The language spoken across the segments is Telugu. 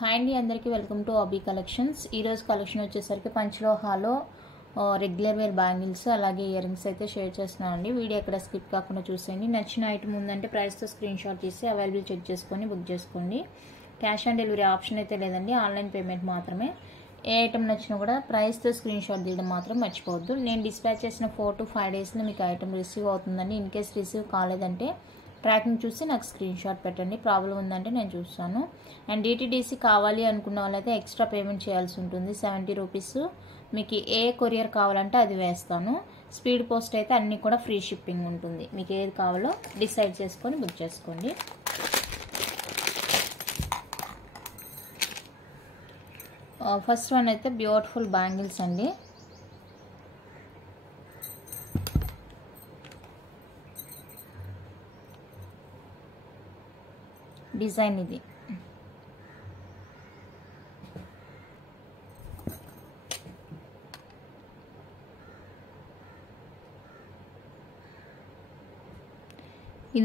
హాయ్ అండి, అందరికీ వెల్కమ్ టు ఆబీ కలెక్షన్స్. ఈరోజు కలెక్షన్ వచ్చేసరికి పంచలోహాలో రెగ్యులర్ వేర్ బ్యాంగిల్స్ అలాగే ఇయర్ రింగ్స్ అయితే షేర్ చేస్తున్నానండి. వీడియో ఎక్కడ స్కిప్ కాకుండా చూసేయండి. నచ్చిన ఐటమ్ ఉందంటే ప్రైస్తో స్క్రీన్ షాట్ తీసి అవైలబుల్ చెక్ చేసుకొని బుక్ చేసుకోండి. క్యాష్ ఆన్ డెలివరీ ఆప్షన్ అయితే లేదండి, ఆన్లైన్ పేమెంట్ మాత్రమే. ఏ ఐటమ్ నచ్చినా కూడా ప్రైస్తో స్క్రీన్ షాట్ తీయడం మాత్రం మర్చిపోవద్దు. నేను డిస్పాచ్ చేసిన 4 to 5 డేస్లో మీకు ఐటమ్ రిసీవ్ అవుతుందండి. ఇన్ కేస్ రిసీవ్ కాలేదంటే ట్రాకింగ్ చూసి నాకు స్క్రీన్ షాట్ పెట్టండి. ప్రాబ్లం ఉందంటే నేను చూస్తాను. అండ్ డిటిడిసి కావాలి అనుకున్న వాళ్ళైతే ఎక్స్ట్రా పేమెంట్ చేయాల్సి ఉంటుంది, 70 రూపీస్. మీకు ఏ కొరియర్ కావాలంటే అది వేస్తాను. స్పీడ్ పోస్ట్ అయితే అన్నీ కూడా ఫ్రీ షిప్పింగ్ ఉంటుంది. మీకు ఏది కావాలో డిసైడ్ చేసుకొని బుక్ చేసుకోండి. ఫస్ట్ వన్ అయితే బ్యూటిఫుల్ బ్యాంగిల్స్ అండి. డిజైన్ ఇది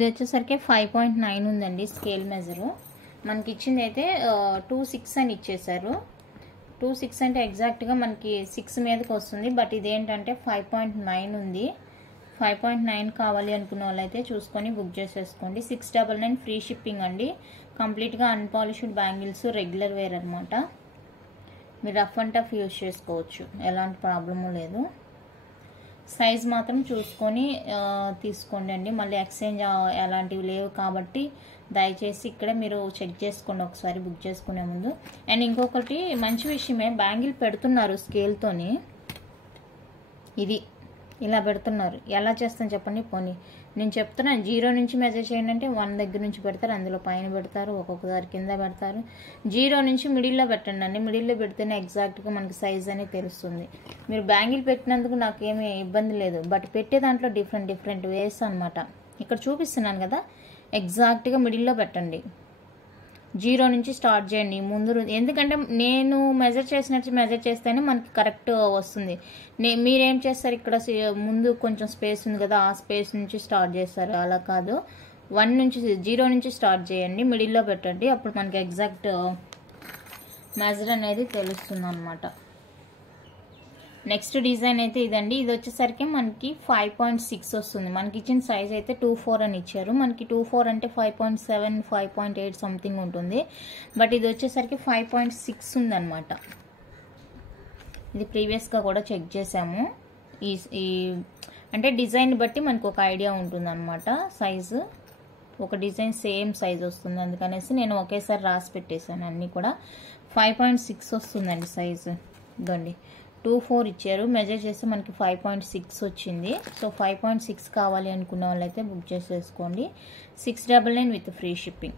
వచ్చేసరికి 5.9 ఉందండి స్కేల్ మెజరు. మనకి ఇచ్చింది అయితే 2.6 అని ఇచ్చేసారు. 2.6 అంటే ఎగ్జాక్ట్గా మనకి 6 మీదకి వస్తుంది, బట్ ఇదేంటంటే 5.9 ఉంది. 5.9 కావాలి అనుకున్న వాళ్ళైతే చూసుకొని బుక్ చేసేసుకోండి. 699 ఫ్రీ షిప్పింగ్ అండి. కంప్లీట్గా అన్పాలిష్డ్ బ్యాంగిల్స్, రెగ్యులర్ వేర్ అనమాట. మీరు రఫ్ అండ్ టఫ్ యూజ్ చేసుకోవచ్చు, ఎలాంటి ప్రాబ్లము లేదు. సైజ్ మాత్రం చూసుకొని తీసుకోండి అండి. మళ్ళీ ఎక్స్చేంజ్ అలాంటివి లేవు కాబట్టి దయచేసి ఇక్కడ మీరు చెక్ చేసుకోండి ఒకసారి బుక్ చేసుకునే ముందు. అండ్ ఇంకొకటి మంచి విషయమే, బ్యాంగిల్ పెడుతున్నారు స్కేల్తోని. ఇది ఇలా పెడుతున్నారు. ఎలా చేస్తాను చెప్పండి. పోనీ నేను చెప్తున్నాను, 0 నుంచి మెజర్ చేయండి అంటే 1 దగ్గర నుంచి పెడతారు, అందులో పైన పెడతారు, ఒక్కొక్కసారి కింద పెడతారు. 0 నుంచి మిడిల్లో పెట్టండి అండి. మిడిల్లో పెడితేనే ఎగ్జాక్ట్గా మనకి సైజ్ అనేది తెలుస్తుంది. మీరు బ్యాంగిల్ పెట్టినందుకు నాకేమీ ఇబ్బంది లేదు, బట్ పెట్టే దాంట్లో డిఫరెంట్ వేస్ అనమాట. ఇక్కడ చూపిస్తున్నాను కదా, ఎగ్జాక్ట్గా మిడిల్లో పెట్టండి. 0 నుంచి స్టార్ట్ చేయండి ముందు, ఎందుకంటే నేను మెజర్ చేసినట్టు మెజర్ చేస్తేనే మనకి కరెక్ట్ వస్తుంది. మీరేం చేస్తారు, ఇక్కడ ముందు కొంచెం స్పేస్ ఉంది కదా, ఆ స్పేస్ నుంచి స్టార్ట్ చేస్తారు. అలా కాదు, 0 నుంచి స్టార్ట్ చేయండి, మిడిల్లో పెట్టండి. అప్పుడు మనకి ఎగ్జాక్ట్ మెజర్ అనేది తెలుస్తుంది అనమాట. నెక్స్ట్ డిజైన్ అయితే ఇదండి. ఇది వచ్చేసరికి మనకి 5.6 వస్తుంది. మనకి ఇచ్చిన సైజ్ అయితే 2.4 అని ఇచ్చారు. మనకి 2.4 అంటే 5.7, 5.8 సంథింగ్ ఉంటుంది, బట్ ఇది వచ్చేసరికి 5.6 ఉందన్నమాట. ఇది ప్రీవియస్గా కూడా చెక్ చేసాము. ఈ అంటే డిజైన్ బట్టి మనకు ఒక ఐడియా ఉంటుంది అనమాట. సైజు ఒక డిజైన్ సేమ్ సైజ్ వస్తుంది, అందుకనేసి నేను ఒకేసారి రాసి పెట్టేశాను అన్నీ కూడా. 5.6 వస్తుందండి సైజు. ఇదండి 2.4 ఇచ్చారు, మెజర్ చేస్తే మనకి 5.6 వచ్చింది. సో 5.6 కావాలి అనుకున్న వాళ్ళైతే బుక్ చేసేసుకోండి. 699 విత్ ఫ్రీ షిప్పింగ్.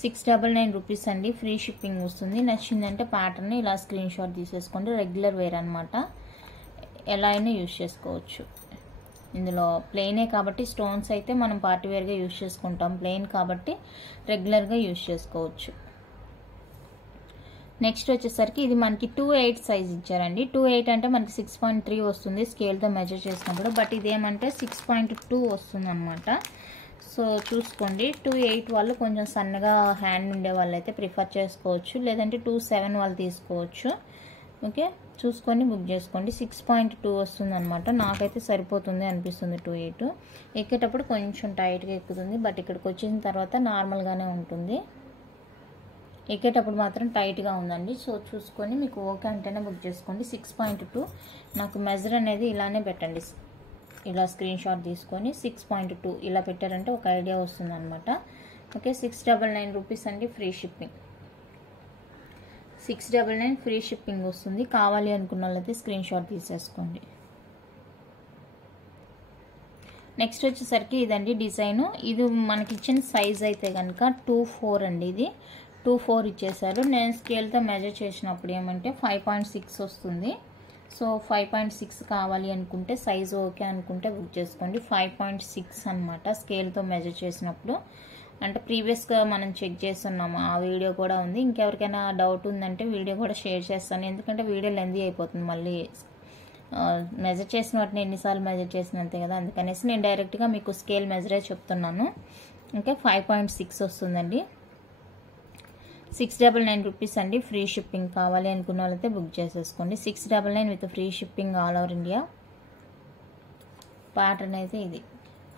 699 రూపీస్ అండి, ఫ్రీ షిప్పింగ్ వస్తుంది. నచ్చిందంటే ప్యాటర్న్ ఇలా స్క్రీన్ షాట్ తీసేసుకోండి. రెగ్యులర్ వేర్ అనమాట, ఎలా అయినా యూజ్ చేసుకోవచ్చు. ఇందులో ప్లెయినే కాబట్టి స్టోన్స్ అయితే మనం పార్టీ వేర్గా యూజ్ చేసుకుంటాం, ప్లెయిన్ కాబట్టి రెగ్యులర్గా యూజ్ చేసుకోవచ్చు. నెక్స్ట్ వచ్చేసరికి ఇది మనకి 2.8 సైజ్ ఇచ్చారండి. 2.8 అంటే మనకి 6.3 వస్తుంది స్కేల్తో మెజర్ చేసినప్పుడు, బట్ ఇదేమంటే 6.2 వస్తుంది అనమాట. సో చూసుకోండి, 2.8 వాళ్ళు కొంచెం సన్నగా హ్యాండ్ ఉండే వాళ్ళు అయితే ప్రిఫర్ చేసుకోవచ్చు, లేదంటే 2.7 వాళ్ళు తీసుకోవచ్చు. ఓకే, చూసుకొని బుక్ చేసుకోండి. 6.2 వస్తుంది అనమాట. నాకైతే సరిపోతుంది అనిపిస్తుంది 2.8. ఎక్కేటప్పుడు కొంచెం టైట్గా ఎక్కుతుంది, బట్ ఇక్కడికి వచ్చిన తర్వాత నార్మల్గానే ఉంటుంది. ఎక్కేటప్పుడు మాత్రం టైట్గా ఉందండి. సో చూసుకొని మీకు ఓకే అంటేనే బుక్ చేసుకోండి. 6.2 నాకు మెజర్ అనేది ఇలానే పెట్టండి. ఇలా స్క్రీన్ షాట్ తీసుకొని 6.2 ఇలా పెట్టారంటే ఒక ఐడియా వస్తుంది అనమాట. ఓకే, 699 రూపీస్ అండి, ఫ్రీ షిప్పింగ్. 699 ఫ్రీ షిప్పింగ్ వస్తుంది. కావాలి అనుకున్న వాళ్ళైతే స్క్రీన్ షాట్ తీసేసుకోండి. నెక్స్ట్ వచ్చేసరికి ఇదండి డిజైన్. ఇది మనకి ఇచ్చిన సైజ్ అయితే కనుక 2.4 అండి. ఇది 2.4 ఇచ్చేసారు. నేను స్కేల్తో మెజర్ చేసినప్పుడు ఏమంటే 5.6 వస్తుంది. సో 5.6 కావాలి అనుకుంటే, సైజు ఓకే అనుకుంటే బుక్ చేసుకోండి. 5.6 అనమాట స్కేల్తో మెజర్ చేసినప్పుడు. అంటే ప్రీవియస్గా మనం చెక్ చేస్తున్నాము, ఆ వీడియో కూడా ఉంది. ఇంకెవరికైనా డౌట్ ఉందంటే వీడియో కూడా షేర్ చేస్తాను, ఎందుకంటే వీడియో లెంతీ అయిపోతుంది. మళ్ళీ మెజర్ చేసిన వాటిని ఎన్నిసార్లు మెజర్ చేసినంతే కదా, అందుకనేసి నేను డైరెక్ట్గా మీకు స్కేల్ మెజరే చెప్తున్నాను. ఓకే, 5.6 వస్తుందండి. 699 రూపీస్ అండి. Free shipping. కావాలి అనుకున్న వాళ్ళైతే బుక్ చేసేసుకోండి. 699 with free shipping all over India. Pattern అయితే ఇది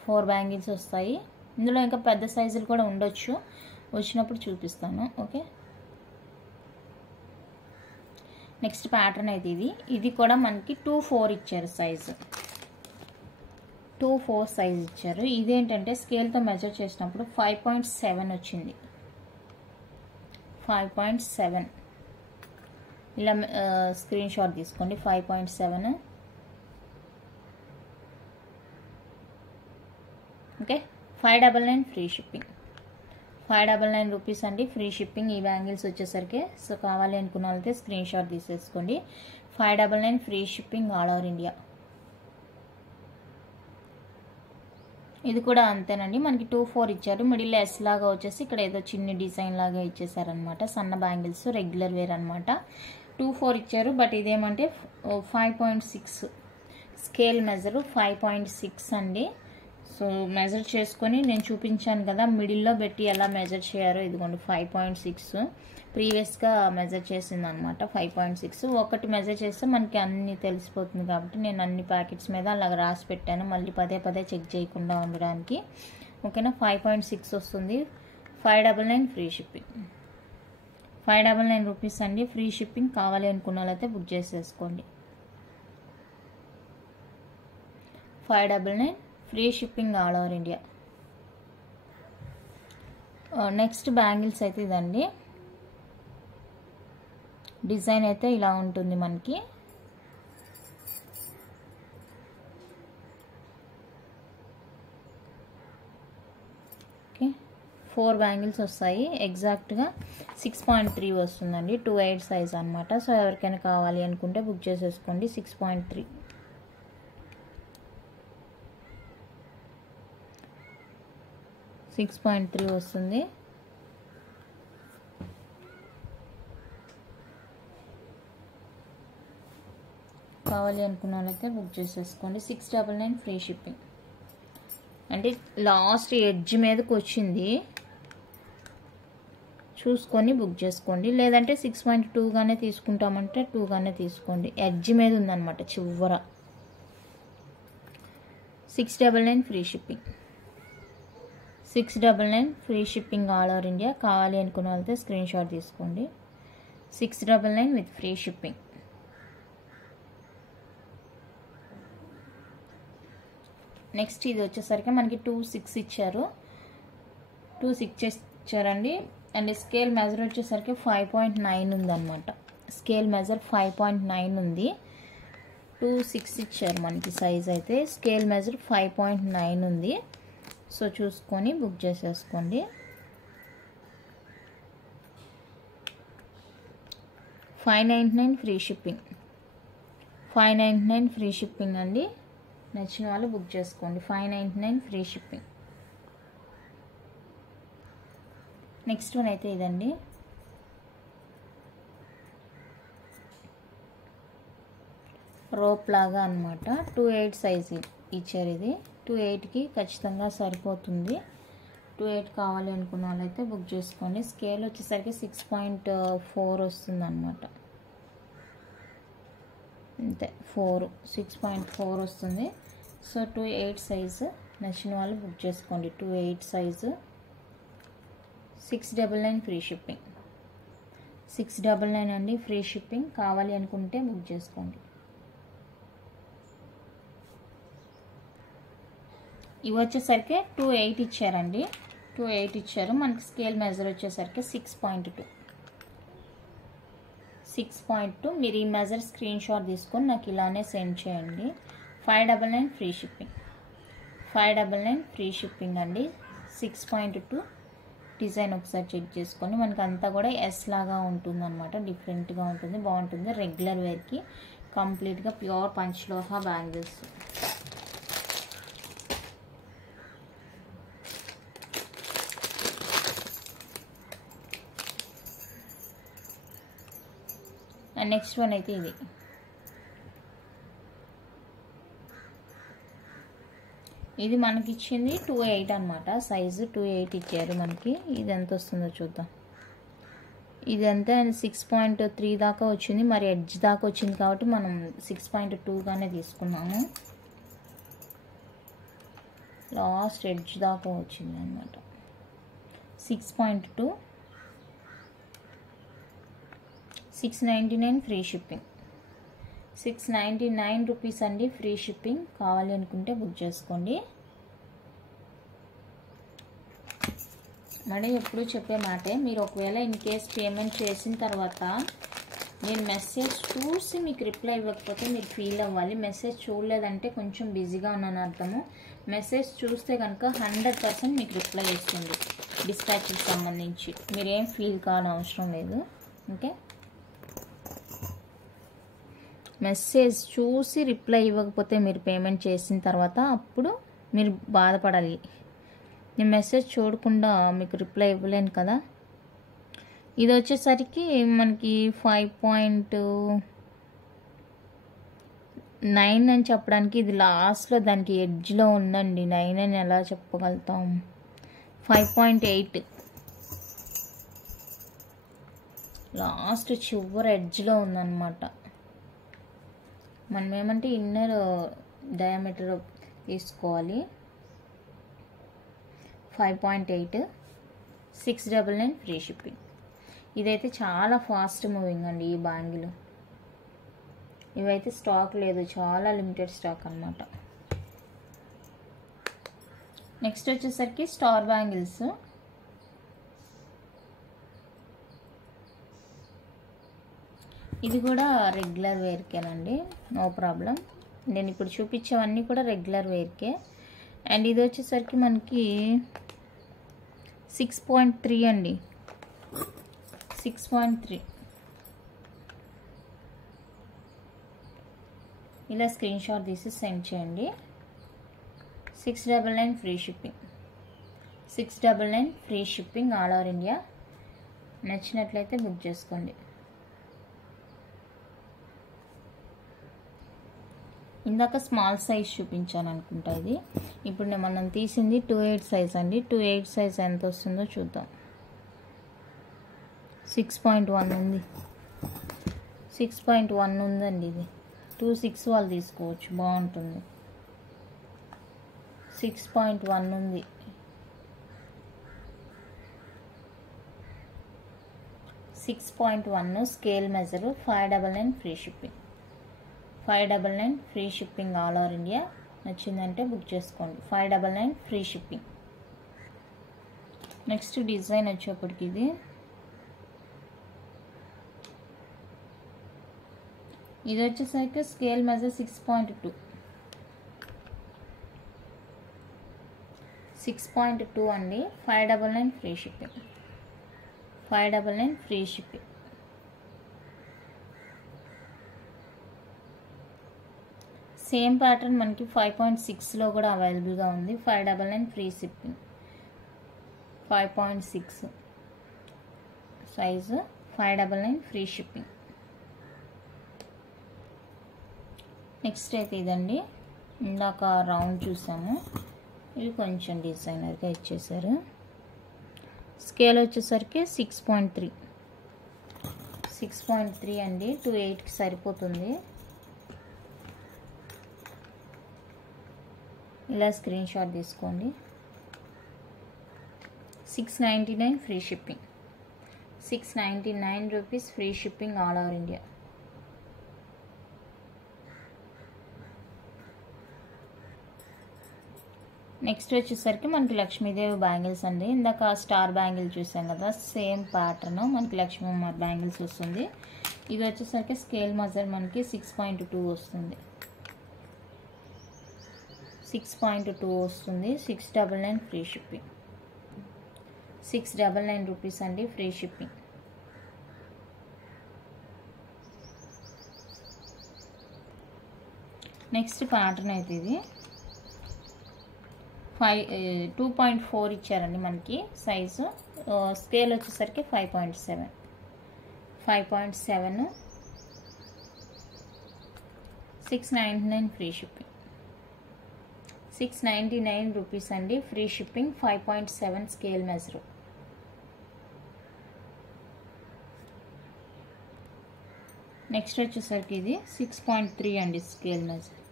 4 బ్యాంగిల్స్ వస్తాయి. ఇందులో ఇంకా పెద్ద సైజులు కూడా ఉండొచ్చు, వచ్చినప్పుడు చూపిస్తాను. ఓకే, నెక్స్ట్ ప్యాటర్న్ అయితే ఇది కూడా మనకి 2-4 ఇచ్చారు సైజు. 2-4 సైజ్ ఇచ్చారు. ఇదేంటంటే స్కేల్తో మెజర్ చేసినప్పుడు 5.7 వచ్చింది. 5.7 ఇలా స్క్రీన్ షాట్ తీసుకోండి. 5.7. Okay, 599 free shipping. 599 రూపీస్ అండి, ఫ్రీ షిప్పింగ్. ఈ బ్యాంగిల్స్ వచ్చేసరికి సో కావాలి అనుకున్న వాళ్ళైతే స్క్రీన్ షాట్ తీసేసుకోండి. 599 free shipping all over India. ఇది కూడా అంతేనండి, మనకి 2-4 ఇచ్చారు. మిడిల్ ఎస్ లాగా వచ్చేసి ఇక్కడ ఏదో చిన్న డిజైన్ లాగా ఇచ్చేసారనమాట. సన్న బ్యాంగిల్స్ రెగ్యులర్ వేర్ అనమాట. 2-4 ఇచ్చారు. బట్ ఇదేమంటే 5.6 స్కేల్ మెజరు 5.6 అండి. సో మెజర్ చేసుకొని నేను చూపించాను కదా మిడిల్లో పెట్టి ఎలా మెజర్ చేయారో. ఇదిగోండి 5.6 ప్రీవియస్గా మెజర్ చేసింది అనమాట. 5.6 ఒకటి మెజర్ చేస్తే మనకి అన్ని తెలిసిపోతుంది కాబట్టి నేను అన్ని ప్యాకెట్స్ మీద అలాగ రాసి పెట్టాను, మళ్ళీ పదే చెక్ చేయకుండా ఉండడానికి. ఓకేనా, 5.6 వస్తుంది. 599 ఫ్రీ షిప్పింగ్. 599 రూపీస్ అండి, ఫ్రీ షిప్పింగ్. కావాలి అనుకున్న వాళ్ళైతే బుక్ చేసేసుకోండి. 599 free shipping all over India. Next bangles అయితే ఇదండి. డిజైన్ అయితే ఇలా ఉంటుంది మనకి. ఓకే, 4 బ్యాంగిల్స్ వస్తాయి. ఎగ్జాక్ట్గా 6.3 వస్తుందండి. 2/8 సైజ్ అనమాట. సో ఎవరికైనా కావాలి అనుకుంటే బుక్ చేసేసుకోండి. 6.3. 6.3 వస్తుంది. కావాలి అనుకున్న వాళ్ళైతే బుక్ చేసేసుకోండి. 699 ఫ్రీ షిప్పింగ్. అంటే లాస్ట్ ఎడ్జ్ మీదకి వచ్చింది, చూసుకొని బుక్ చేసుకోండి. లేదంటే 6.2గానే తీసుకుంటామంటే 2గానే తీసుకోండి. ఎడ్జ్ మీద ఉందన్నమాట చివర. 699 free shipping. 699 free shipping all over India. కావాలి అనుకున్న వాళ్ళతో స్క్రీన్ షాట్ తీసుకోండి. 699 విత్ ఫ్రీ షిప్పింగ్. నెక్స్ట్ ఇది వచ్చేసరికి మనకి 2-6 ఇచ్చారు. 2-6 ఇచ్చారండి. అండ్ స్కేల్ మెజర్ వచ్చేసరికి 5.9 ఉందన్నమాట. స్కేల్ మెజర్ 5.9 ఉంది. 2-6 ఇచ్చారు మనకి సైజ్ అయితే. స్కేల్ మెజర్ 5.9 ఉంది. సో చూసుకొని బుక్ చేసేసుకోండి. 599 ఫ్రీ షిప్పింగ్. 599 ఫ్రీ షిప్పింగ్ అండి. నచ్చిన వాళ్ళు బుక్ చేసుకోండి. 599 ఫ్రీ షిప్పింగ్. నెక్స్ట్ వన్ అయితే ఇదండి. రోప్ లాగా అనమాట. 2/8 సైజ్ ఇచ్చారు. ఇది 2/8కి ఖచ్చితంగా సరిపోతుంది. 2/8 కావాలి అనుకున్న వాళ్ళైతే బుక్ చేసుకోండి. స్కేల్ వచ్చేసరికి 6.4 వస్తుంది అనమాట. అంతే, 6.4 వస్తుంది. So 2/8 size. నచ్చిన వాళ్ళు బుక్ చేసుకోండి. 2/8 సైజు. 699 free shipping. 699 అండి, ఫ్రీ షిప్పింగ్. కావాలి అనుకుంటే బుక్ చేసుకోండి. ఇవి వచ్చేసరికి 2/8 ఇచ్చారండి. 2/8 ఇచ్చారు. మనకి స్కేల్ మెజర్ వచ్చేసరికి 6.2. 6.2. మీరు ఈ మెజర్ స్క్రీన్ షాట్ తీసుకొని నాకు ఇలానే సెండ్ చేయండి. 599 ఫ్రీ షిప్పింగ్. 599 ఫ్రీ షిప్పింగ్ అండి. 6.2 డిజైన్ ఒకసారి చెక్ చేసుకొని. మనకి అంతా కూడా ఎస్ లాగా ఉంటుంది అనమాట. డిఫరెంట్గా ఉంటుంది, బాగుంటుంది. రెగ్యులర్ వేర్కి కంప్లీట్గా pure panchaloha bangles. And next one అయితే ఇది. ఇది మనకి ఇచ్చింది 2/8 అనమాట. సైజు 2/8 ఇచ్చారు మనకి. ఇది ఎంత వస్తుందో చూద్దాం. ఇదంతా 6.3 దాకా వచ్చింది, మరి ఎడ్జ్ దాకా వచ్చింది కాబట్టి మనం 6.2గానే తీసుకున్నాము. లాస్ట్ ఎడ్జ్ దాకా వచ్చింది అన్నమాట. 6.2, 699 ఫ్రీ షిప్పింగ్. 699 రూపీస్ అండి ఫ్రీ షిప్పింగ్. కావాలి అనుకుంటే బుక్ చేసుకోండి. మరి ఎప్పుడు చెప్పే మాటే, మీరు ఒకవేళ ఇన్ కేస్ పేమెంట్ చేసిన తర్వాత నేను మెసేజ్ చూసి మీకు రిప్లై ఇవ్వకపోతే మీరు ఫీల్ అవ్వాలి. మెసేజ్ చూడలేదంటే కొంచెం బిజీగా ఉన్నాను అర్థము. మెసేజ్ చూస్తే కనుక 100% మీకు రిప్లై ఇస్తుంది డిస్పాచ్కి సంబంధించి. మీరేం ఫీల్ కాని అవసరం లేదు. ఓకే, మెసేజ్ చూసి రిప్లై ఇవ్వకపోతే మీరు పేమెంట్ చేసిన తర్వాత అప్పుడు మీరు బాధపడాలి. నేను మెసేజ్ చూడకుండా మీకు రిప్లై ఇవ్వలేను కదా. ఇది వచ్చేసరికి మనకి 5.9 అని చెప్పడానికి ఇది లాస్ట్లో దానికి ఎడ్జ్లో ఉందండి. 9 అని ఎలా చెప్పగలుగుతాం? 5.8 లాస్ట్ చివరి ఎడ్జ్లో ఉందన్నమాట. మనం ఏమంటే ఇన్నర్ డయామీటర్ తీసుకోవాలి. 5.8, 699 ఫ్రీ షిప్పింగ్. ఇదైతే చాలా ఫాస్ట్ మూవింగ్ అండి ఈ బ్యాంగిల్. ఇవైతే స్టాక్ లేదు, చాలా లిమిటెడ్ స్టాక్ అన్నమాట. నెక్స్ట్ వచ్చేసరికి స్టార్ బ్యాంగిల్స్. ఇది కూడా రెగ్యులర్ వేర్కేనండి, నో ప్రాబ్లం. నేను ఇప్పుడు చూపించేవన్నీ కూడా రెగ్యులర్ వేర్కే. అండ్ ఇది వచ్చేసరికి మనకి 6.3 అండి. 6.3 ఇలా స్క్రీన్ షాట్ తీసి సెండ్ చేయండి. 699 free shipping. 699 free shipping all over India. నచ్చినట్లయితే బుక్ చేసుకోండి. ఇందాక స్మాల్ సైజ్ చూపించాను అనుకుంటా ఇది. ఇప్పుడు మనం తీసింది 2.8 సైజ్ అండి. 2.8 సైజ్ ఎంత వస్తుందో చూద్దాం. 6.1 ఉంది. 6.1 ఉందండి ఇది. 2.6 వాళ్ళు తీసుకోవచ్చు, బాగుంటుంది. 6.1 ఉంది. 6.1 scale measure. 599 free shipping. 599 free shipping all over India. నచ్చిందంటే బుక్ చేసుకోండి. 599 ఫ్రీ షిప్పింగ్. నెక్స్ట్ డిజైన్ వచ్చేప్పటికి ఇది వచ్చేసరికి స్కేల్ మెజర్ 6.2. 6.2 అండి. 599 free shipping. 599 free shipping. Same pattern మనకి 5.6లో కూడా అవైలబుల్గా ఉంది. 599 free shipping. 5.6 size. 599 free shipping. Next అయితే ఇదండి. ఇందాక రౌండ్ చూసాము, ఇవి కొంచెం డిజైనర్గా ఇచ్చేసారు. స్కేల్ వచ్చేసరికి 6.3. 6.3 అండి. 2.8కి సరిపోతుంది. ఇలా స్క్రీన్ షాట్ తీసుకోండి. 699 free shipping. 699 rupees free shipping all over India. Next వచ్చేసరికి మనకి లక్ష్మీదేవి బ్యాంగిల్స్ అండి. ఇందాక స్టార్ బ్యాంగిల్ చూసాం కదా, సేమ్ ప్యాటర్న్ మనకి లక్ష్మీ బ్యాంగిల్స్ వస్తుంది. ఇది వచ్చేసరికి స్కేల్ మెజర్ మనకి 6.2 వస్తుంది. 6.2 వస్తుంది. 699 ఫ్రీ షిప్పింగ్. 699 రూపీస్ అండి ఫ్రీ షిప్పింగ్. నెక్స్ట్ ప్యాటర్న్ అయితే ఇది 2.4 ఇచ్చారండి మనకి సైజు. స్కేల్ వచ్చేసరికి 5.7. 5.7 699 ఫ్రీ షిప్పింగ్. 699 రూపీస్ అండి free shipping. 5.7 scale measure. Next వచ్చేసరికి ఇది 6.3 అండి స్కేల్ మెజర్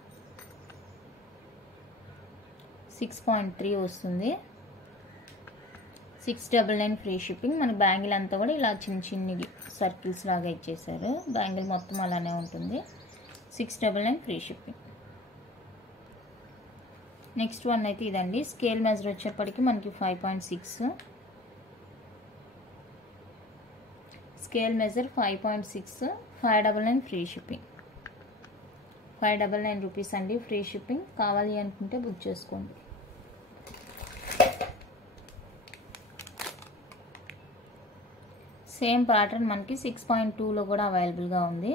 6.3 వస్తుంది. 699 ఫ్రీ షిప్పింగ్. మన బ్యాంగిల్ అంతా కూడా ఇలా చిన్న చిన్నవి సర్కిల్స్ లాగా ఇచ్చేసారు. బ్యాంగిల్ మొత్తం అలానే ఉంటుంది. 699 ఫ్రీ షిప్పింగ్. నెక్స్ట్ వన్ అయితే ఇదండి. స్కేల్ మెజర్ వచ్చేప్పటికి మనకి 5.6. Scale measure 5.6, 599 free shipping. 599 rupees అండి ఫ్రీ షిప్పింగ్. కావాలి అనుకుంటే బుక్ చేసుకోండి. సేమ్ ప్యాటర్న్ మనకి 6.2లో కూడా అవైలబుల్గా ఉంది.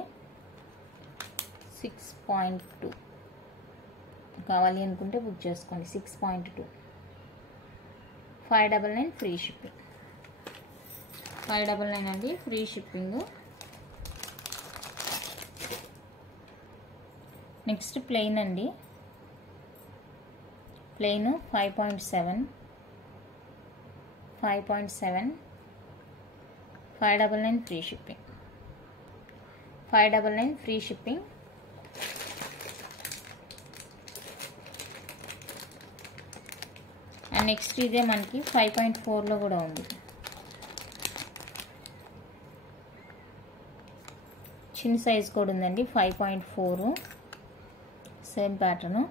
6.2 కావాలి అనుకుంటే బుక్ చేసుకోండి. 6.2 599 ఫ్రీ షిప్పింగ్. 599 అండి ఫ్రీ షిప్పింగ్. నెక్స్ట్ ప్లెయిన్ అండి. Plain 5.7 599 free shipping. 599 free shipping. And next ఇదే మనకి 5.4లో కూడా ఉంది. చిన్న సైజ్ కూడా ఉందండి. 5.4 సేమ్ ప్యాటర్న్.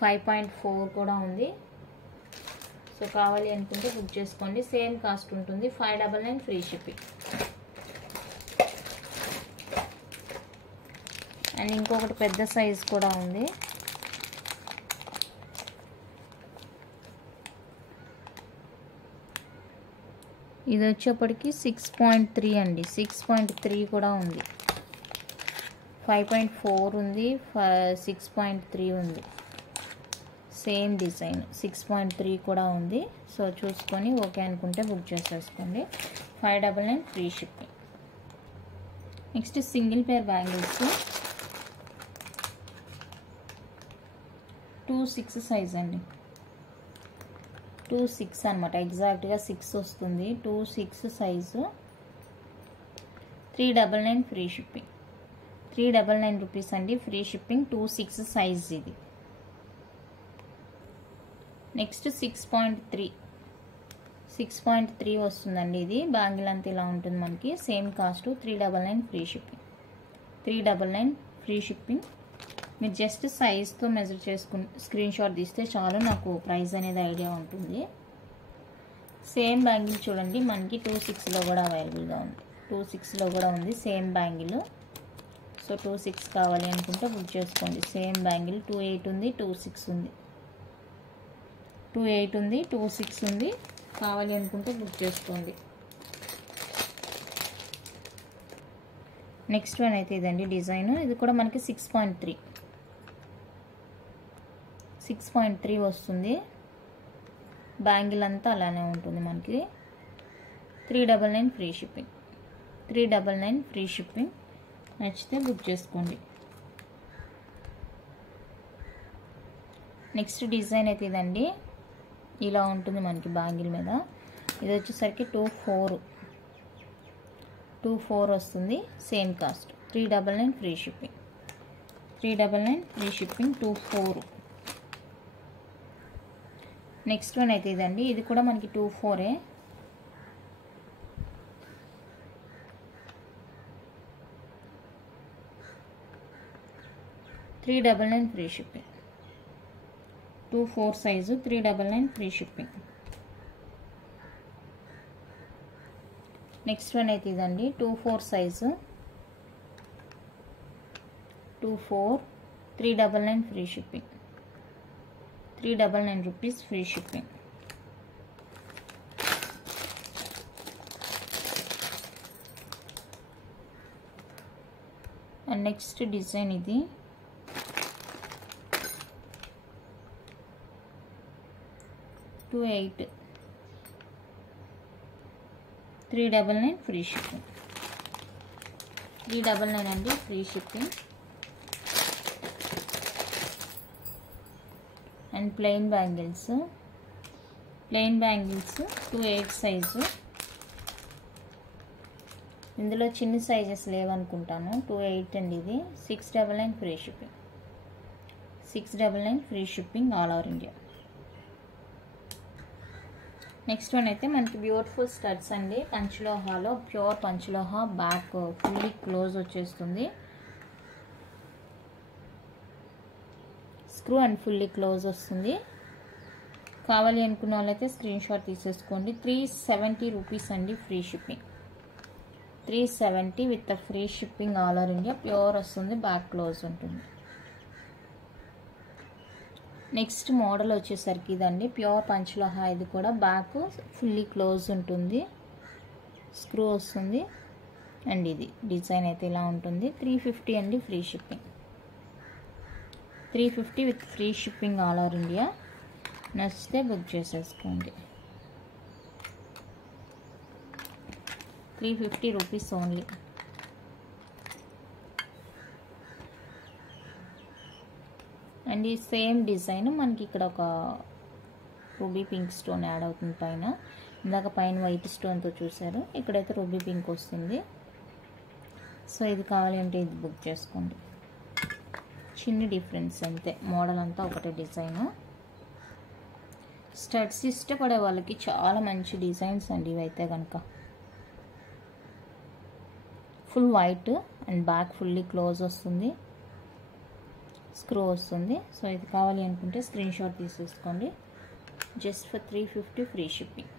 5.4 కూడా ఉంది. సో కావాలి అనుకుంటే బుక్ చేసుకోండి. సేమ్ కాస్ట్ ఉంటుంది. 599 ఫ్రీ షిప్పింగ్. అండ్ ఇంకొకటి పెద్ద సైజ్ కూడా ఉంది. ఇది వచ్చేప్పటికి 6.3 అండి. 6.3 కూడా ఉంది. 5.4 ఉంది, 6.3 ఉంది. సేమ్ డిజైన్ 6.3 కూడా ఉంది. సో చూసుకొని ఓకే అనుకుంటే బుక్ చేసేసుకోండి. 599 ఫ్రీ షిప్పింగ్. నెక్స్ట్ సింగిల్ పేర్ బ్యాంగిల్స్ 2.6 సైజ్ అండి. 2.6 అనమాట. ఎగ్జాక్ట్గా 6 వస్తుంది. 2.6 సైజు. 399 free shipping. 399 రూపీస్ అండి ఫ్రీ షిప్పింగ్. 2.6 సైజ్ ఇది. నెక్స్ట్ 6.3 వస్తుందండి. ఇది బ్యాంగిల్ అంతా ఇలా ఉంటుంది మనకి. Same cost. 399 free shipping. 399 free shipping. మీరు జస్ట్ సైజ్తో మెజర్ చేసుకుని స్క్రీన్ షాట్ తీస్తే చాలు, నాకు ప్రైస్ అనేది ఐడియా ఉంటుంది. సేమ్ బ్యాంగిల్ చూడండి మనకి 2.6లో కూడా అవైలబుల్గా ఉంది. 2.6లో కూడా ఉంది సేమ్ బ్యాంగిల్. సో 2.6 కావాలి అనుకుంటే బుక్ చేసుకోండి. సేమ్ బ్యాంగిల్ 2.8 ఉంది, 2.6 ఉంది. 2.8 ఉంది, 2.6 ఉంది. కావాలి అనుకుంటే బుక్ చేసుకోండి. నెక్స్ట్ వన్ అయితే ఇదండి డిజైన్. ఇది కూడా మనకి 6.3 వస్తుంది. బ్యాంగిల్ అంతా అలానే ఉంటుంది మనకి. 399 ఫ్రీ షిప్పింగ్. 399 free shipping. నచ్చితే బుక్ చేసుకోండి. నెక్స్ట్ డిజైన్ అయితే ఇదండి. ఇలా ఉంటుంది మనకి బ్యాంగిల్ మీద. ఇది వచ్చేసరికి 2.4 వస్తుంది. Same cost. 399 free shipping. 399 free shipping. 2.4. Next one అయితే ఇదండి. ఇది కూడా మనకి 2.4. 399 free shipping. 2.4 size. 399 free shipping. Next one అయితే ఇదండి. 2.4 size. 2.4 399 free shipping. 399 rupees free shipping. And next design ఇది. $2.8 399 ఫ్రీ షిప్పింగ్. 399 అండి free shipping. And plain bangles 2.8 size. ఇందులో చిన్న సైజెస్ లేవనుకుంటాను. 280 అండి ఇది. 699 free shipping. 699 free shipping all over India. Next one అయితే మనకి బ్యూటిఫుల్ స్టడ్స్ అండి. పంచలోహాలో ప్యూర్ పంచలోహ, బ్యాక్ ఫుల్లీ క్లోజ్ వచ్చేస్తుంది. స్క్రూ అండ్ ఫుల్లీ క్లోజ్ వస్తుంది. కావాలి అనుకున్న వాళ్ళైతే స్క్రీన్ షాట్ తీసేసుకోండి. 370 రూపీస్ అండి free shipping. 370 with free shipping all over India. Pure వస్తుంది, బ్యాక్ క్లోజ్ ఉంటుంది. నెక్స్ట్ మోడల్ వచ్చేసరికి ఇదండి ప్యూర్ పంచలోహ. ఇది కూడా బ్యాక్ ఫుల్లీ క్లోజ్ ఉంటుంది, స్క్రూ వస్తుంది. అండ్ ఇది డిజైన్ అయితే ఇలా ఉంటుంది. 350 అండి free shipping. 350 with free shipping all over India. నచ్చితే బుక్ చేసేసుకోండి. 350 రూపీస్ ఓన్లీ. అండ్ ఈ సేమ్ డిజైన్ మనకి ఇక్కడ ఒక రూబీ పింక్ స్టోన్ యాడ్ అవుతుంది పైన. ఇందాక పైన వైట్ స్టోన్తో చూసారు, ఇక్కడైతే రూబీ పింక్ వస్తుంది. సో ఇది కావాలి అంటే ఇది బుక్ చేసుకోండి. చిన్న డిఫరెన్స్ అంతే, మోడల్ అంతా ఒకటే డిజైను. స్టడ్స్ ఇష్టపడే వాళ్ళకి చాలా మంచి డిజైన్స్ అండి ఇవైతే కనుక. Full white and back fully close వస్తుంది, స్క్రూ వస్తుంది. సో ఇది కావాలి అనుకుంటే స్క్రీన్ షాట్ తీసేసుకోండి. Just for 350 free shipping.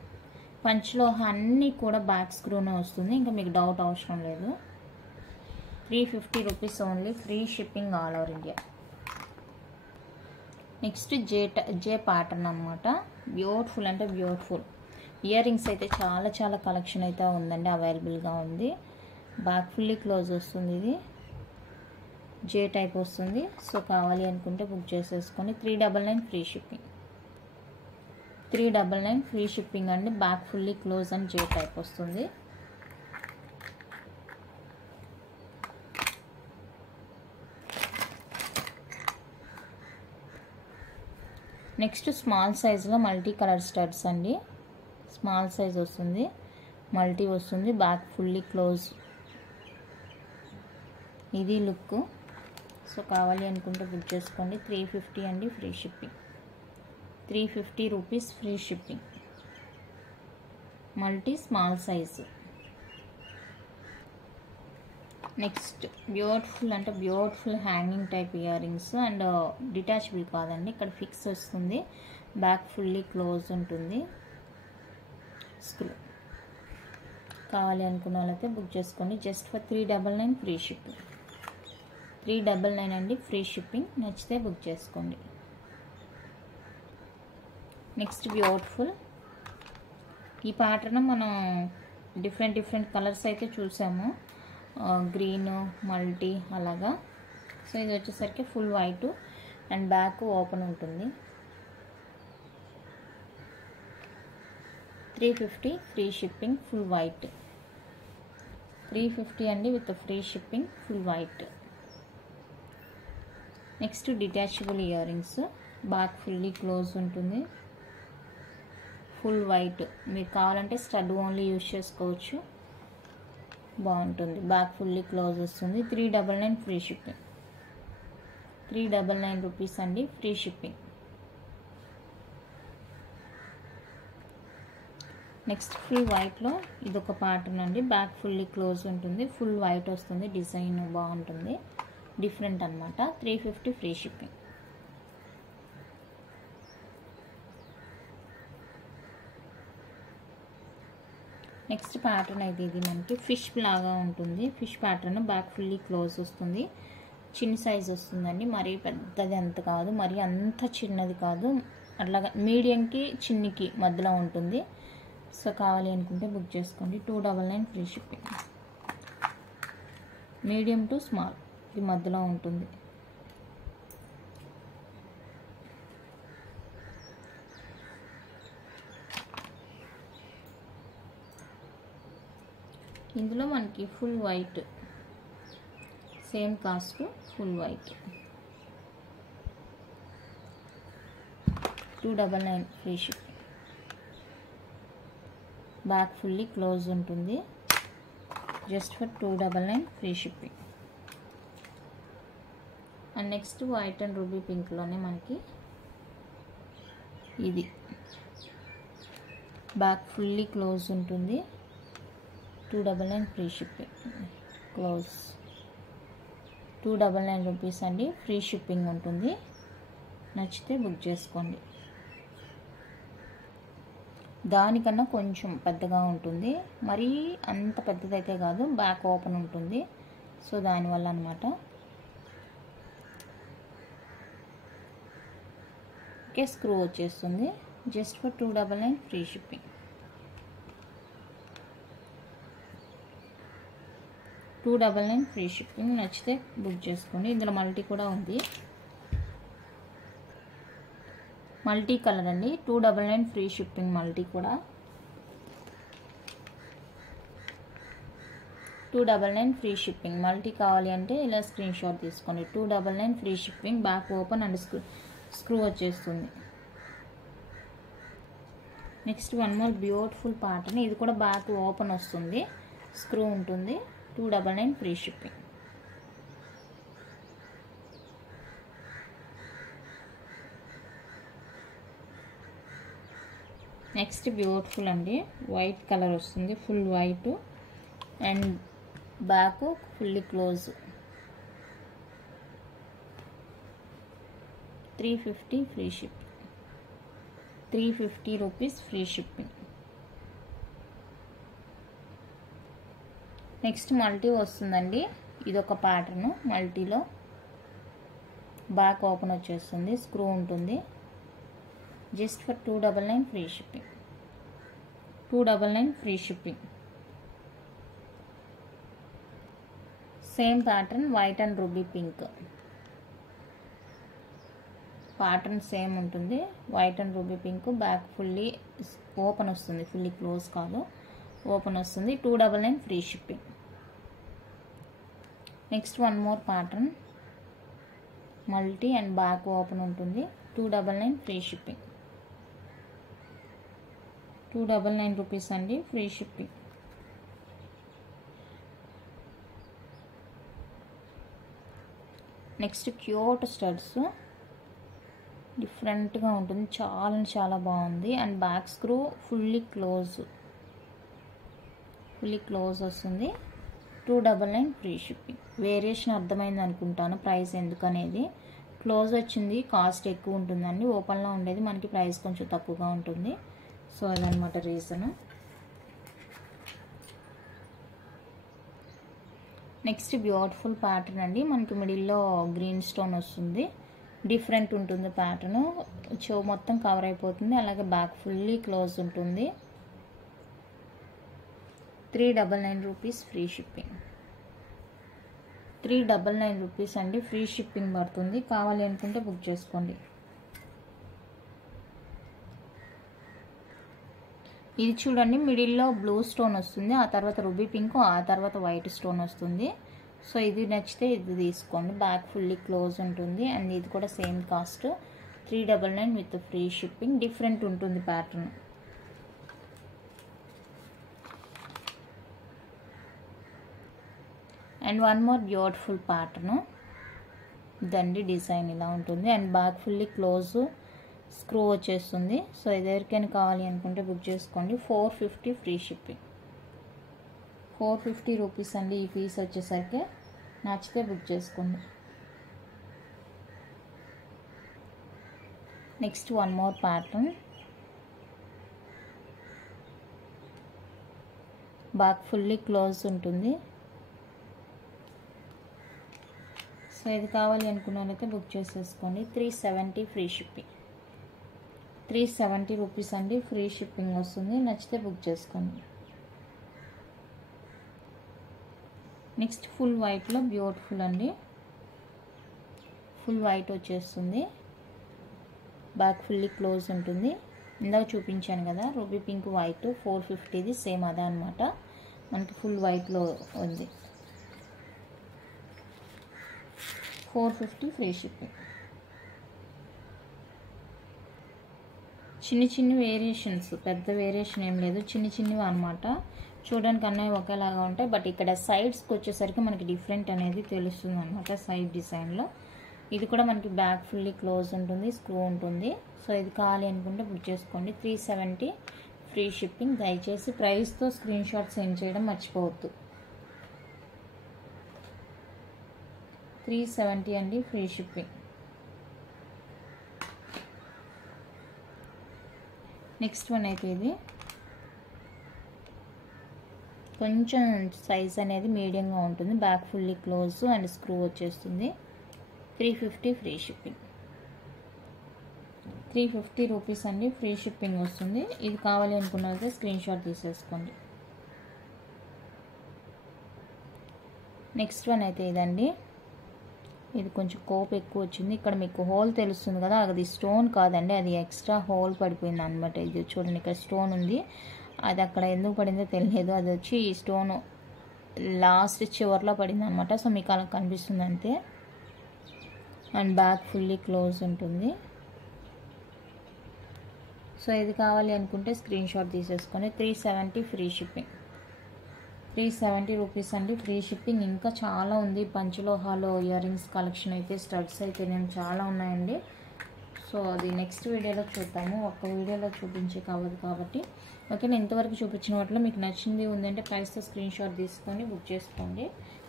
Panchaloha అన్నీ కూడా బ్యాక్ స్క్రూనే వస్తుంది, ఇంకా మీకు డౌట్ అవసరం లేదు. 350 rupees only, free shipping all over India. Next జే ప్యాటర్న్ అనమాట. బ్యూటిఫుల్ అంటే బ్యూటిఫుల్ ఇయర్ రింగ్స్ అయితే చాలా కలెక్షన్ అయితే ఉందండి, అవైలబుల్గా ఉంది. బ్యాక్ ఫుల్లీ క్లోజ్ వస్తుంది, ఇది జే టైప్ వస్తుంది. సో కావాలి అనుకుంటే బుక్ చేసేసుకొని 399 ఫ్రీ షిప్పింగ్. 399 ఫ్రీ షిప్పింగ్ అండి. Back fully close and J type వస్తుంది. నెక్స్ట్ స్మాల్ సైజులో మల్టీ కలర్ స్టడ్స్ అండి. స్మాల్ సైజ్ వస్తుంది, మల్టీ వస్తుంది, బ్యాక్ ఫుల్లీ క్లోజ్. ఇది లుక్. సో కావాలి అనుకుంటే బుక్ చేసుకోండి. 350 అండి free shipping. 350 rupees free shipping. Multi small size. Next beautiful అంటే beautiful hanging type ear rings. And detachable కాదండి, ఇక్కడ ఫిక్స్ వస్తుంది, బ్యాక్ ఫుల్లీ క్లోజ్ ఉంటుంది, స్క్రూ. కావాలి అనుకున్న వాళ్ళైతే బుక్ చేసుకోండి. Just for 399 free shipping. 399 అండి ఫ్రీ షిప్పింగ్. నచ్చితే బుక్ చేసుకోండి. నెక్స్ట్ బ్యూటిఫుల్ ఈ ప్యాటర్న్ మనం డిఫరెంట్ కలర్స్ అయితే చూసాము, గ్రీన్, మల్టీ అలాగా. సో ఇది వచ్చేసరికి full white and back open ఉంటుంది. 350 ఫ్రీ షిప్పింగ్, ఫుల్ వైట్. 350 అండి with free shipping, full white. Next detachable ear rings. Back fully close ఉంటుంది, ఫుల్ వైట్. మీకు కావాలంటే స్టడ్ ఓన్లీ యూజ్ చేసుకోవచ్చు, బాగుంటుంది. బ్యాక్ ఫుల్లీ క్లోజ్ వస్తుంది. 399 ఫ్రీ షిప్పింగ్. 399 రూపీస్ అండి ఫ్రీ షిప్పింగ్. నెక్స్ట్ ఫుల్ వైట్లో ఇదొక ప్యాటర్న్ అండి. బ్యాక్ ఫుల్లీ క్లోజ్ ఉంటుంది, ఫుల్ వైట్ వస్తుంది, డిజైన్ బాగుంటుంది, డిఫరెంట్ అనమాట. 350 ఫ్రీ షిప్పింగ్. నెక్స్ట్ ప్యాటర్న్ అయితే ఇది మనకి ఫిష్ లాగా ఉంటుంది. Fish pattern, back fully close వస్తుంది, చిన్న సైజ్ వస్తుందండి. మరీ పెద్దది అంత కాదు, మరీ అంత చిన్నది కాదు, అట్లాగా మీడియంకి చిన్నకి మధ్యలో ఉంటుంది. సో కావాలి అనుకుంటే బుక్ చేసుకోండి. 299 free shipping. Medium to small ఇది మధ్యలో ఉంటుంది. ఇందులో మనకి full white, same cost, full white. 299 free shipping. Back fully close ఉంటుంది, just for 299 free shipping. And next white and ruby పింక్లోనే మనకి ఇది బ్యాక్ ఫుల్లీ క్లోజ్ ఉంటుంది. 299 ఫ్రీ షిప్పింగ్. క్లోజ్ 299 రూపీస్ అండి. ఫ్రీ షిప్పింగ్ ఉంటుంది. నచ్చితే బుక్ చేసుకోండి. దానికన్నా కొంచెం పెద్దగా ఉంటుంది, మరీ అంత పెద్దదైతే కాదు, బ్యాక్ ఓపెన్ ఉంటుంది. సో దానివల్ల అనమాట. ఓకే, స్క్రూ వచ్చేస్తుంది. Just for 299 free shipping. 299 free shipping. నచ్చితే బుక్ చేసుకోండి. ఇందులో మల్టీ కూడా ఉంది, మల్టీ కలర్ అండి. 299 ఫ్రీ షిప్పింగ్. మల్టీ కూడా 299 ఫ్రీ షిప్పింగ్. మల్టీ కావాలి అంటే ఇలా స్క్రీన్ షాట్ తీసుకోండి. 299 free shipping. Back open and screw వచ్చేస్తుంది. Next one more beautiful pattern. ఇది కూడా బ్యాక్ ఓపెన్ వస్తుంది, స్క్రూ ఉంటుంది. 299 ఫ్రీ షిప్పింగ్. నెక్స్ట్ బ్యూటిఫుల్ అండి. వైట్ కలర్ వస్తుంది, full white and back fully close. 350 free shipping. 350 rupees free shipping. Next multi వస్తుందండి. ఇదొక ప్యాటర్న్. మల్టీలో బ్యాక్ ఓపెన్ వచ్చేస్తుంది, స్క్రూ ఉంటుంది. Just for 299 free shipping. 299 free shipping. Same pattern, white and ruby pink. Pattern same ఉంటుంది, white and ruby pink. Back fully open వస్తుంది, ఫుల్లీ క్లోజ్ కాదు, ఓపెన్ వస్తుంది. 299 free shipping. Next one more pattern, multi and back open ఉంటుంది. 299 ఫ్రీ షిప్పింగ్. 299 రూపీస్ అండి. Free shipping. Next cute studs. డిఫరెంట్గా ఉంటుంది, చాలా బాగుంది. And back screw fully close వస్తుంది. 299 ఫ్రీ షిప్పింగ్. వేరియేషన్ అర్థమైంది అనుకుంటాను, ప్రైస్ ఎందుకనేది. క్లోజ్ వచ్చింది, కాస్ట్ ఎక్కువ ఉంటుందండి. ఓపెన్లో ఉండేది మనకి ప్రైస్ కొంచెం తక్కువగా ఉంటుంది. సో అదనమాట రీజన్. నెక్స్ట్ బ్యూటిఫుల్ ప్యాటర్న్ అండి. మనకి మిడిల్లో గ్రీన్ స్టోన్ వస్తుంది, డిఫరెంట్ ఉంటుంది ప్యాటర్న్. చో మొత్తం కవర్ అయిపోతుంది, అలాగే బ్యాక్ ఫుల్లీ క్లోజ్ ఉంటుంది. 399 రూపీస్ ఫ్రీ షిప్పింగ్. 399 రూపీస్ అండి. ఫ్రీ షిప్పింగ్ పడుతుంది. కావాలి అనుకుంటే బుక్ చేసుకోండి. ఇది చూడండి, మిడిల్లో బ్లూ స్టోన్ వస్తుంది, ఆ తర్వాత రూబీ పింక్, ఆ తర్వాత వైట్ స్టోన్ వస్తుంది. సో ఇది నచ్చితే ఇది తీసుకోండి. బ్యాక్ ఫుల్లీ క్లోజ్ ఉంటుంది అండ్ ఇది కూడా same cost. 399 with free shipping. Different ఉంటుంది pattern. And one more beautiful pattern. ఇదండి డిజైన్ ఇలా ఉంటుంది and back fully close, screw వచ్చేస్తుంది. సో ఎవరికైనా కావాలి అనుకుంటే బుక్ చేసుకోండి. 450 ఫ్రీ షిప్పింగ్. 450 రూపీస్ అండి ఈ పీస్ వచ్చేసరికి. నచ్చితే బుక్ చేసుకోండి. Next one more pattern. Back fully close ఉంటుంది. సో ఇది కావాలి అనుకున్నారైతే బుక్ చేసేసుకోండి. 370 ఫ్రీ షిప్పింగ్. 370 రూపీస్ అండి. ఫ్రీ షిప్పింగ్ వస్తుంది. నచ్చితే బుక్ చేసుకోండి. నెక్స్ట్ ఫుల్ వైట్లో బ్యూటిఫుల్ అండి. ఫుల్ వైట్ వచ్చేస్తుంది, బ్యాక్ ఫుల్లీ క్లోజ్ ఉంటుంది. ఇందాక చూపించాను కదా రూబీ పింక్ వైట్ 450ది, సేమ్ అదే అనమాట. మనకి ఫుల్ వైట్లో ఉంది. 450 ఫ్రీ షిప్పింగ్. చిన్ని వేరియేషన్స్, పెద్ద వేరియేషన్ ఏం లేదు, చిన్నవి అనమాట. చూడడానికి అన్నీ ఒకేలాగా ఉంటాయి, బట్ ఇక్కడ సైడ్స్కి వచ్చేసరికి మనకి డిఫరెంట్ అనేది తెలుస్తుంది అనమాట సైడ్ డిజైన్లో. ఇది కూడా మనకి బ్యాక్ ఫుల్లీ క్లోజ్ ఉంటుంది, స్క్రూ ఉంటుంది. సో ఇది కావాలి అనుకుంటే బుక్ చేసుకోండి. 370 ఫ్రీ షిప్పింగ్. దయచేసి ప్రైస్తో స్క్రీన్ షాట్ సెండ్ చేయడం మర్చిపోవద్దు. 370 అండి ఫ్రీ షిప్పింగ్. నెక్స్ట్ వన్ అయితే ఇది కొంచెం సైజ్ అనేది మీడియంగా ఉంటుంది, back fully close and screw వచ్చేస్తుంది. 350 ఫ్రీ షిప్పింగ్. 350 రూపీస్ అండి ఫ్రీ షిప్పింగ్ వస్తుంది. ఇది కావాలి అనుకున్నట్లయితే స్క్రీన్ షాట్ తీసేసుకోండి. నెక్స్ట్ వన్ అయితే ఇదండి. ఇది కొంచెం కోప్ ఎక్కువ వచ్చింది. ఇక్కడ మీకు హోల్ తెలుస్తుంది కదా, అది స్టోన్ కాదండి, అది ఎక్స్ట్రా హోల్ పడిపోయింది అనమాట. ఇది చూడండి, ఇక్కడ స్టోన్ ఉంది, అది అక్కడ ఎందుకు పడిందో తెలియదు. అది వచ్చి ఈ స్టోన్ లాస్ట్ చివర్లో పడింది అనమాట. సో మీకు అలా కనిపిస్తుంది అంతే. అండ్ బ్యాక్ ఫుల్లీ క్లోజ్ ఉంటుంది. సో ఇది కావాలి అనుకుంటే స్క్రీన్ షాట్ తీసేసుకొని 370 ఫ్రీ షిప్పింగ్. 370 రూపీస్ అండి ఫ్రీ షిప్పింగ్. ఇంకా చాలా ఉంది. పంచలోహాలో ఇయర్ రింగ్స్ కలెక్షన్ అయితే, స్టడ్స్ అయితే నేను చాలా ఉన్నాయండి. సో అది నెక్స్ట్ వీడియోలో చూద్దాము, ఒక్క వీడియోలో చూపించే కావదు కాబట్టి. ఓకే, నేను ఇంతవరకు చూపించిన వాటిలో మీకు నచ్చింది ఉందంటే ప్రైస్తో స్క్రీన్ షాట్ తీసుకొని బుక్ చేసుకోండి.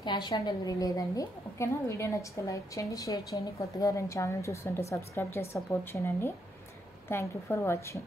క్యాష్ ఆన్ డెలివరీ లేదండి. ఓకేనా? వీడియో నచ్చితే లైక్ చేయండి, షేర్ చేయండి. కొత్తగా నేను ఛానల్ చూస్తుంటే సబ్స్క్రైబ్ చేసి సపోర్ట్ చేయండి. Thank you for watching.